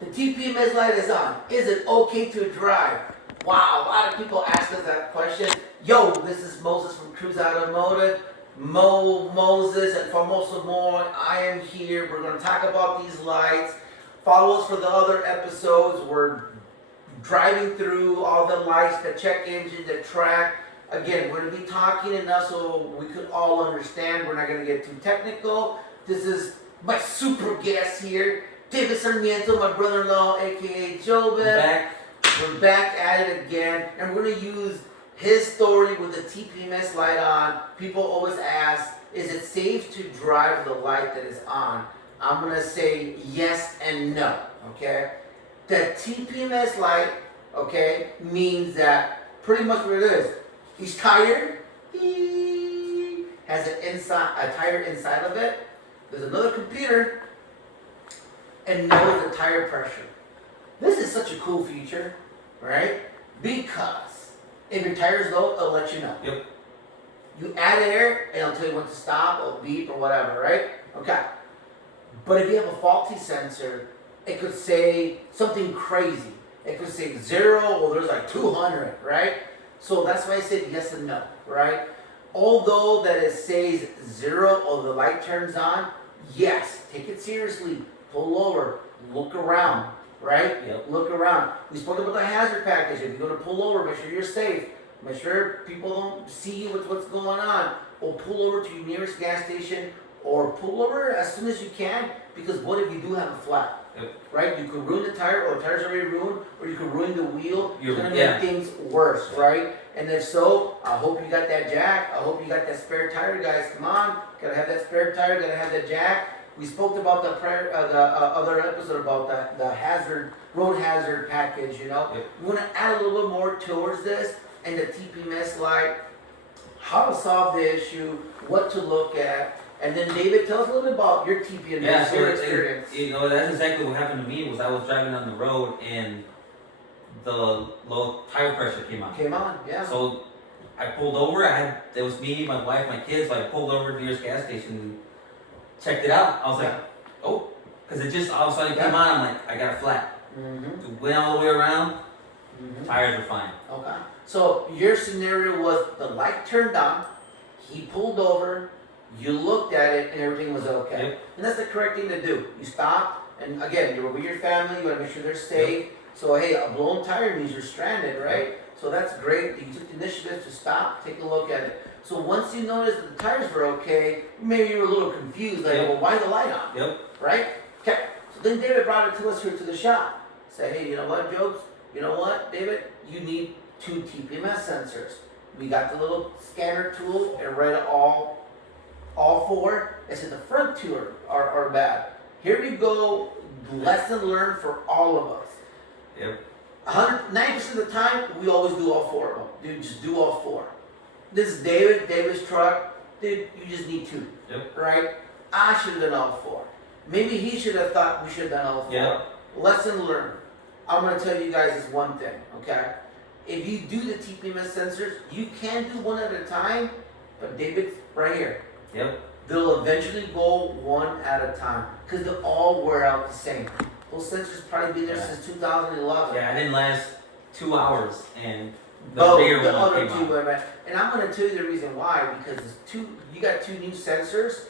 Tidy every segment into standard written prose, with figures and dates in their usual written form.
The TPMS light is on. Is it okay to drive? Wow, a lot of people ask us that question. Yo, this is Moses from Cruise Automotive. Moses, and for most of more, I am here. We're going to talk about these lights. Follow us for the other episodes. We're driving through all the lights, the check engine, the track. Again, we're going to be talking enough so we could all understand. We're not going to get too technical. This is my super guest here, David Sarmiento, my brother-in-law, aka Jobin. We're back at it again, and we're going to use his story with the TPMS light on. People always ask, is it safe to drive the light that is on? I'm going to say yes and no, okay? The TPMS light, okay, means that pretty much what it is. He's tired, he has a tire inside of it. There's another computer, and knows the tire pressure. This is such a cool feature, right? Because if your tire is low, it'll let you know. Yep. You add air, and it'll tell you when to stop or beep or whatever, right? Okay. But if you have a faulty sensor, it could say something crazy. It could say 0 or there's like 200, right? So that's why I said yes and no, right? Although that it says 0 or the light turns on, yes, take it seriously. Pull over, look around, right? Yep. Look around. We spoke about the hazard package. If you're going to pull over, make sure you're safe. Make sure people don't see you with what's going on. Or pull over to your nearest gas station, or pull over as soon as you can, because what if you do have a flat? Yep. Right? You could ruin the tire, or the tire's already ruined, or you could ruin the wheel. You're going to yeah. make things worse, right? And if so, I hope you got that jack. I hope you got that spare tire, guys. Come on. Gotta have that spare tire, gotta have that jack. We spoke about the other episode about the hazard, road hazard package, you know. Yep. We want to add a little bit more towards this, and the TPMS light, how to solve the issue, what to look at. And then David, tell us a little bit about your TPMS, Yeah, your experience. you know, that's exactly what happened to me. Was I was driving on the road and the low tire pressure came on. Came on, yeah. So I pulled over. It was me, my wife, my kids. So I pulled over to the nearest gas station, checked it out. I was like, oh, because it just all of a sudden came on. I'm like, I got a flat. Mm-hmm. Went all the way around. Mm-hmm. Tires are fine. Okay. So your scenario was the light turned on, he pulled over, you looked at it, and everything was okay. Yep. And that's the correct thing to do. You stop, and again, you're with your family, you want to make sure they're safe. Yep. So hey, a blown tire means you're stranded, right? So that's great that you took the initiative to stop, take a look at it. So once you noticed that the tires were okay, maybe you were a little confused, like, Yep. well, why the light on? Yep. Right? Okay. So then David brought it to us here to the shop. Say, hey, you know what, Jobs? You know what, David? You need 2 TPMS sensors. We got the little scanner tool and read all 4. I said the front 2 are bad. Here we go. Lesson learned for all of us. Yep. 90% of the time, we always do all 4 of them. Dude, just do all 4. This is David's truck. Dude, you just need 2. Yep. Right? I should have done all 4. Maybe he should have thought we should have done all 4. Yep. Lesson learned. I'm going to tell you guys this one thing, okay? If you do the TPMS sensors, you can do one at a time, but David's right here. Yep. They'll eventually go one at a time because they'll all wear out the same. Those sensors probably been there since 2011. Yeah, I didn't last 2 hours, and the bigger the one other came 2 out. went back. And I'm going to tell you the reason why, because you got 2 new sensors,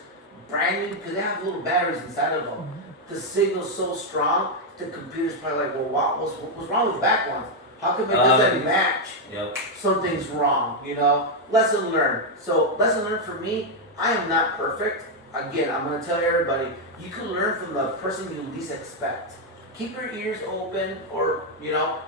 brand new, because they have little batteries inside of them. The signal's so strong, the computer's probably like, well, wow, what's wrong with the back ones? How come it doesn't match? Yep. Something's wrong, you know? Lesson learned. So, lesson learned for me, I am not perfect. Again, I'm going to tell everybody, you can learn from the person you least expect. Keep your ears open, or, you know,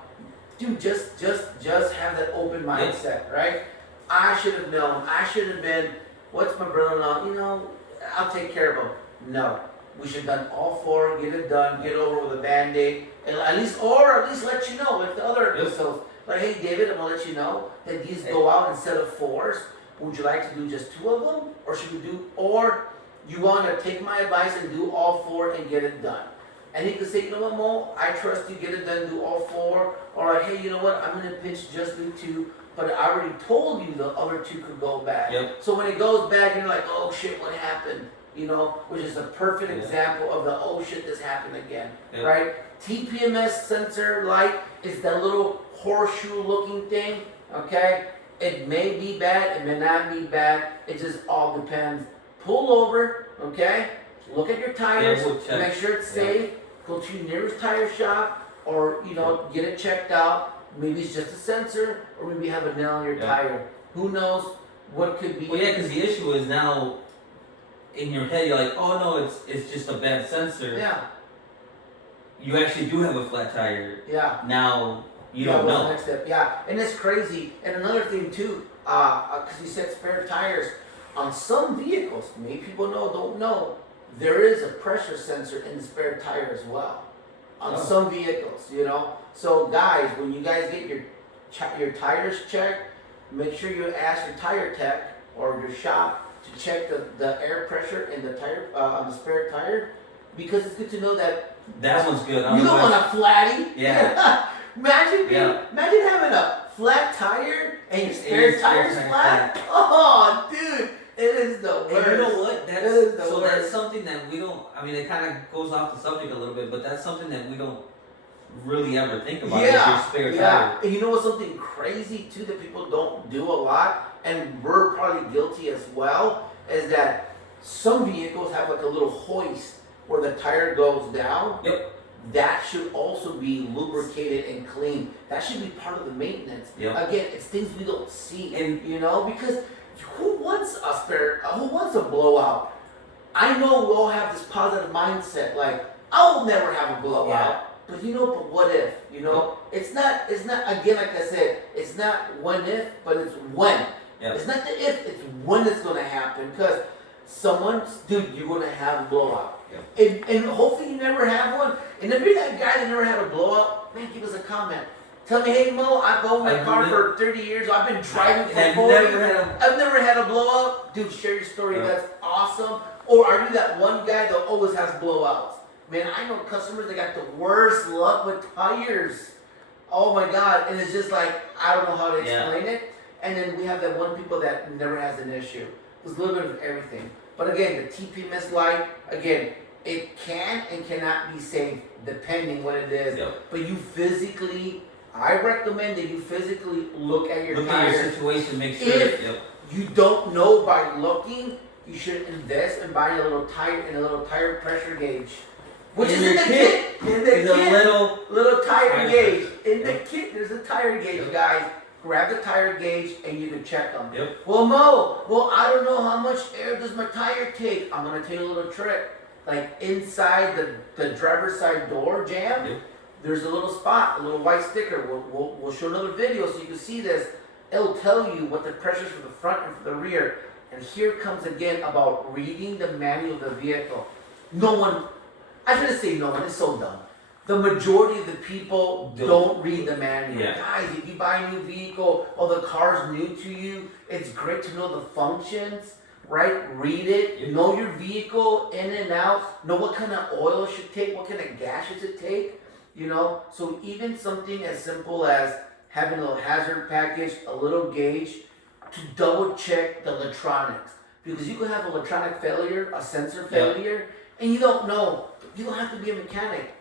dude, just have that open mindset, right? I should have known. I should have been, what's my brother-in-law? You know, I'll take care of him. No. We should have done all 4, get it done, get over with a Band-Aid, and at least let you know, like the other episodes. Like, hey, David, I'm going to let you know that these go out instead of 4s. Would you like to do just 2 of them? Or should we do, or you want to take my advice and do all 4 and get it done? And he could say, you know what, Mo, I trust you, get it done, do all 4. Or like, hey, you know what, I'm going to pitch just do 2, but I already told you the other 2 could go bad. Yep. So when it goes bad, you're like, oh shit, what happened? which is a perfect example of the oh shit, this happened again, right? TPMS sensor light is that little horseshoe looking thing, okay? It may be bad, it may not be bad, it just all depends. Pull over, okay? Look at your tires, make sure it's safe, go to your nearest tire shop, or, get it checked out. Maybe it's just a sensor, or maybe you have a nail in your tire. Who knows what could be. Well, yeah, because the issue is now, in your head, you're like, oh no, it's just a bad sensor. Yeah. You actually do have a flat tire. Yeah. Now, you don't know. Next step. Yeah, and it's crazy. And another thing too, because you said spare tires, on some vehicles, many people don't know, there is a pressure sensor in the spare tire as well. On some vehicles, So guys, when you guys get your tires checked, make sure you ask your tire tech or your shop to check the air pressure in the tire on the spare tire, because it's good to know that. That one's good. You don't want a flatty. Yeah. Imagine having a flat tire and your spare tire's flat. Oh, dude, it is the worst. And you know what? Worst. That's something that we don't. I mean, it kind of goes off the subject a little bit, but that's something that we don't really ever think about. Is your spare tire. And you know what's something crazy too that people don't do a lot, and we're probably guilty as well, is that some vehicles have like a little hoist where the tire goes down. Yep. That should also be lubricated and cleaned. That should be part of the maintenance. Yep. Again, it's things we don't see, and because who wants a blowout? I know we all have this positive mindset, like I'll never have a blowout. Yeah. But but what if? It's not again, like I said, it's not when if, but it's when. Yeah. It's not the if, it's when it's gonna happen. Because you're gonna have a blowout. Yep. And hopefully you never have one. And if you're that guy that never had a blowout, man, give us a comment. Tell me, hey Mo, I've owned my car for 30 years. I've been driving for 40 years. I've never had a blowout. Dude, share your story. Yeah. That's awesome. Or are you that one guy that always has blowouts? Man, I know customers that got the worst luck with tires. Oh my God. And it's just like, I don't know how to explain it. And then we have that one people that never has an issue. There's a little bit of everything. But again, the TPMS light, again, it can and cannot be saved depending what it is. Yep. But I recommend that you physically look at your tires. At your situation, make sure. If you don't know by looking, you should invest in buying a little tire pressure gauge. Which is in the kit. In the kit. Little tire gauge. In the kit, there's a tire gauge, guys. Grab the tire gauge and you can check them. Yep. Well, Mo, I don't know how much air does my tire take. I'm going to tell you a little trick. Like inside the driver's side door jamb, there's a little spot, a little white sticker. We'll show another video so you can see this. It'll tell you what the pressure is for the front and for the rear. And here comes again about reading the manual of the vehicle. I shouldn't say no one, it's so dumb. The majority of the people don't read the manual. Yeah. Guys, if you buy a new vehicle or the car's new to you, it's great to know the functions, right? Read it, know your vehicle in and out, know what kind of oil it should take, what kind of gas should it take, So even something as simple as having a little hazard package, a little gauge, to double check the electronics. Because you could have an electronic failure, a sensor failure, and you don't know. You don't have to be a mechanic.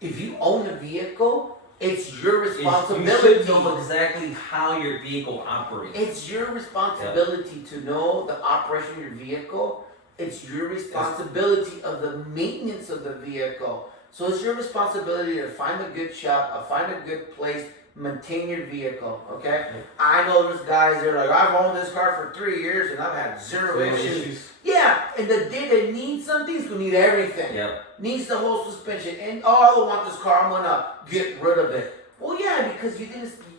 If you own a vehicle, it's your responsibility. You should know exactly how your vehicle operates. It's your responsibility to know the operation of your vehicle. It's your responsibility of the maintenance of the vehicle. So it's your responsibility to find a good shop, find a good place, maintain your vehicle, okay? I know there's guys that are like, I've owned this car for 3 years and I've had zero issues. Yeah, and the day they need something, it's gonna need everything. Needs the whole suspension. And I don't want this car, I'm gonna get rid of it. Well, yeah, because you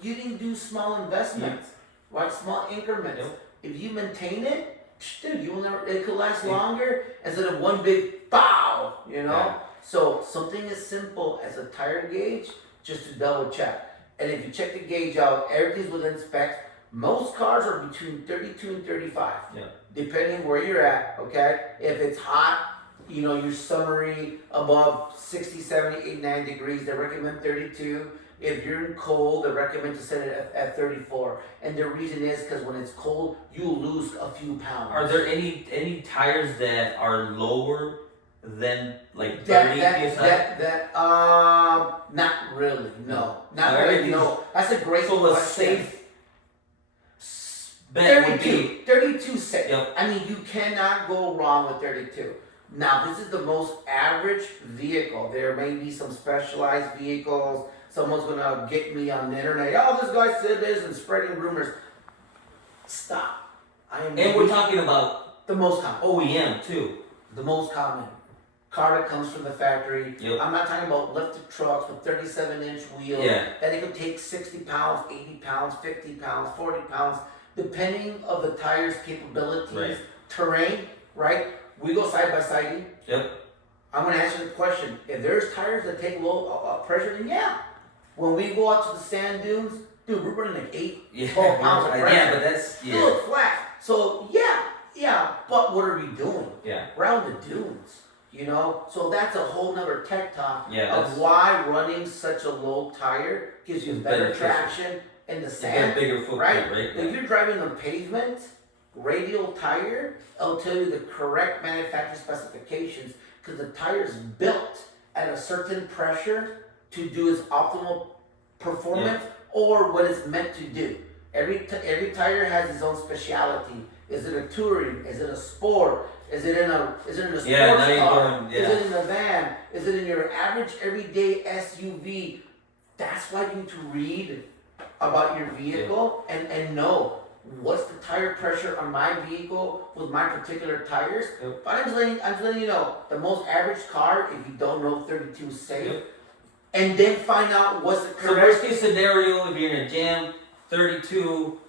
didn't do small investments, right? Small increments. If you maintain it, dude, it could last longer instead of one big bow, So something as simple as a tire gauge, just to double check. And if you check the gauge out, everything's within specs. Most cars are between 32 and 35, depending where you're at, okay? If it's hot, your summary above 60, 70, 89 degrees, they recommend 32. If you're in cold, they recommend to set it at 34. And the reason is because when it's cold, you'll lose a few pounds. Are there any tires that are lower than like 30 psi? Not really. No, not So really. No, that's a great So a question. safe bet would 32, be 32 safe. Yep. I mean, you cannot go wrong with 32. Now, this is the most average vehicle. There may be some specialized vehicles. Someone's gonna get me on the internet. Oh, this guy said this and spreading rumors. Stop. and we're talking about the most common. OEM too. The most common car that comes from the factory. Yep. I'm not talking about lifted trucks with 37-inch wheels Yeah. that it could take 60 pounds, 80 pounds, 50 pounds, 40 pounds, depending of the tire's capabilities, Right. terrain, right? We go side by side. Yep. I'm gonna answer the question. If there's tires that take low pressure, then yeah. When we go out to the sand dunes, dude, we're running like 8, Yeah. 12 pounds of pressure. Yeah, but that's They look flat. So yeah, but what are we doing? Yeah. We're on the dunes, So that's a whole nother tech talk Yeah, of that's- why running such a low tire gives you It's better beneficial. traction in the It's got a sand, bigger footprint, right? right? If you're driving on pavement, radial tire, it'll tell you the correct manufacturer specifications because the tire's built at a certain pressure to do its optimal performance or what it's meant to do. Every tire has its own speciality. Is it a touring? Is it a sport? Is it in a sports now you're car? going- Is it in a van? Is it in your average everyday SUV? That's why you need to read about your vehicle and know what's the tire pressure on my vehicle with my particular tires. Yep. But I'm just letting you know the most average car, if you don't know 32 is safe, Yep. and then find out what's the So worst correct. case scenario, if you're in a jam, 32,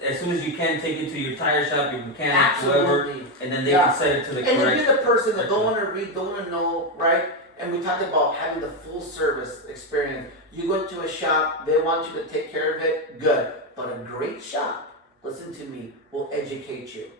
as soon as you can, take it to your tire shop, your mechanic, whoever, Absolutely. and then they Yeah. can set it to the And if correct. you're the person that don't correct want to read, don't want to know, right? And we talked about having the full service experience. You go to a shop, they want you to take care of it, good. But a great shop, listen to me, will educate you.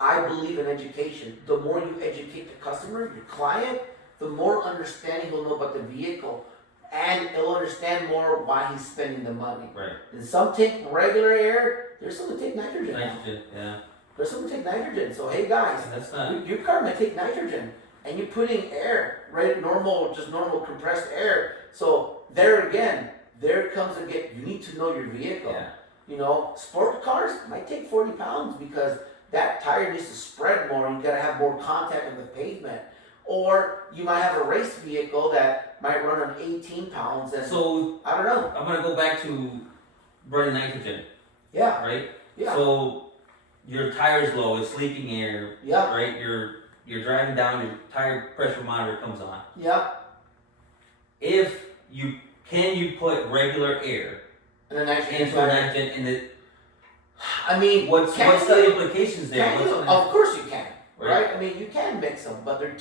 I believe in education. The more you educate the customer, your client, the more understanding he'll know about the vehicle. And he'll understand more why he's spending the money. Right. And some take regular air, there's some that take nitrogen. Nitrogen, yeah. There's some that take nitrogen. So hey guys, That's not. your car might take nitrogen, and you're putting air, right? Just normal compressed air. So there again, there comes again. You need to know your vehicle. Yeah. Sport cars might take 40 pounds because that tire needs to spread more. You gotta have more contact with the pavement. Or you might have a race vehicle that might run on 18 pounds, and So I don't know. I'm gonna go back to running nitrogen, Yeah, right? yeah, So your tire's low, it's leaking air, yeah, right? You're driving down, your tire pressure monitor comes on. yeah. If you put regular air And then nitrogen into a tire. nitrogen, and I mean, what's can the you? implications there? Can What's you? on Of course you can, Right. right? I mean, you can mix them, but they're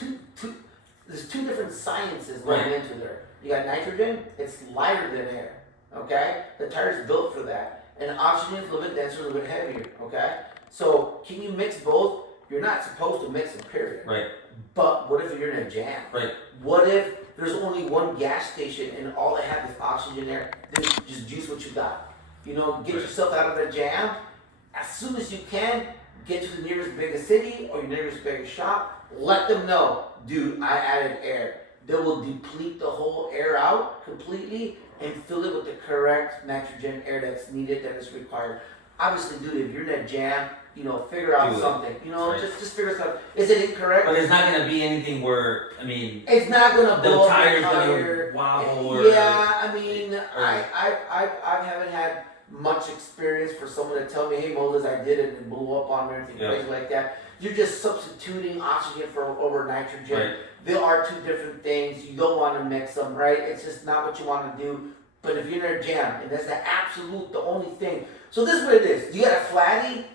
there's two different sciences going into there. You got nitrogen, it's lighter than air, okay? The tire's built for that. And oxygen is a little bit denser, a little bit heavier, okay? So can you mix both? You're not supposed to mix them, period. Right. But what if you're in a jam? Right. What if there's only one gas station and all they have is oxygen there? Then just juice what you got. Get Right. yourself out of the jam. As soon as you can, get to the nearest biggest city or your nearest biggest shop. Let them know, dude, I added air. They will deplete the whole air out completely and fill it with the correct nitrogen air that's needed, that is required. Obviously, dude, if you're in a jam, figure out Do it. something. Right. Just figure something. Is it incorrect? But there's not gonna be anything where, I mean, It's not gonna the blow up tire's your tire. gonna wobble or. Yeah, I mean, I haven't had much experience for someone to tell me, hey Moses, I did it and it blew up on me or anything Yeah. crazy like that. You're just substituting oxygen over nitrogen. Right. They are two different things. You don't want to mix them, right? It's just not what you want to do. But if you're in a jam, and that's the only thing. So this is what it is. You got a flatty,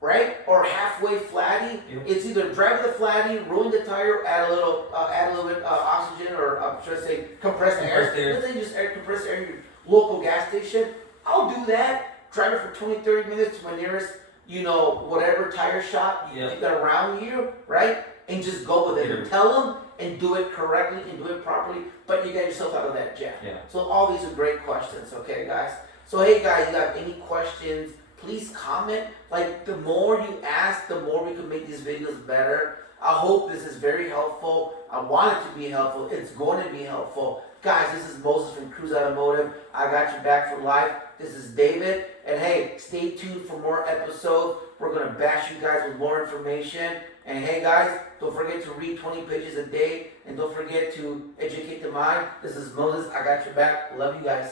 right? Or halfway flatty. Yep. It's either drive the flatty, ruin the tire, add a little bit oxygen, or should I say compressed air. Compressed air. Let's say just compressed air in your local gas station. I'll do that. Drive it for 20, 30 minutes to my nearest, whatever tire shop you Yep. got around you, right? and just go with it. Yeah. And tell them and do it correctly and do it properly, but you get yourself out of that jam. Yeah. So all these are great questions, okay, guys? So hey, guys, you got any questions, please comment. Like, the more you ask, the more we can make these videos better. I hope this is very helpful. I want it to be helpful. It's going to be helpful. Guys, this is Moses from Cruise Automotive. I got you back for life. This is David. And hey, stay tuned for more episodes. We're going to bash you guys with more information. And hey, guys, don't forget to read 20 pages a day. And don't forget to educate the mind. This is Moses. I got your back. Love you guys.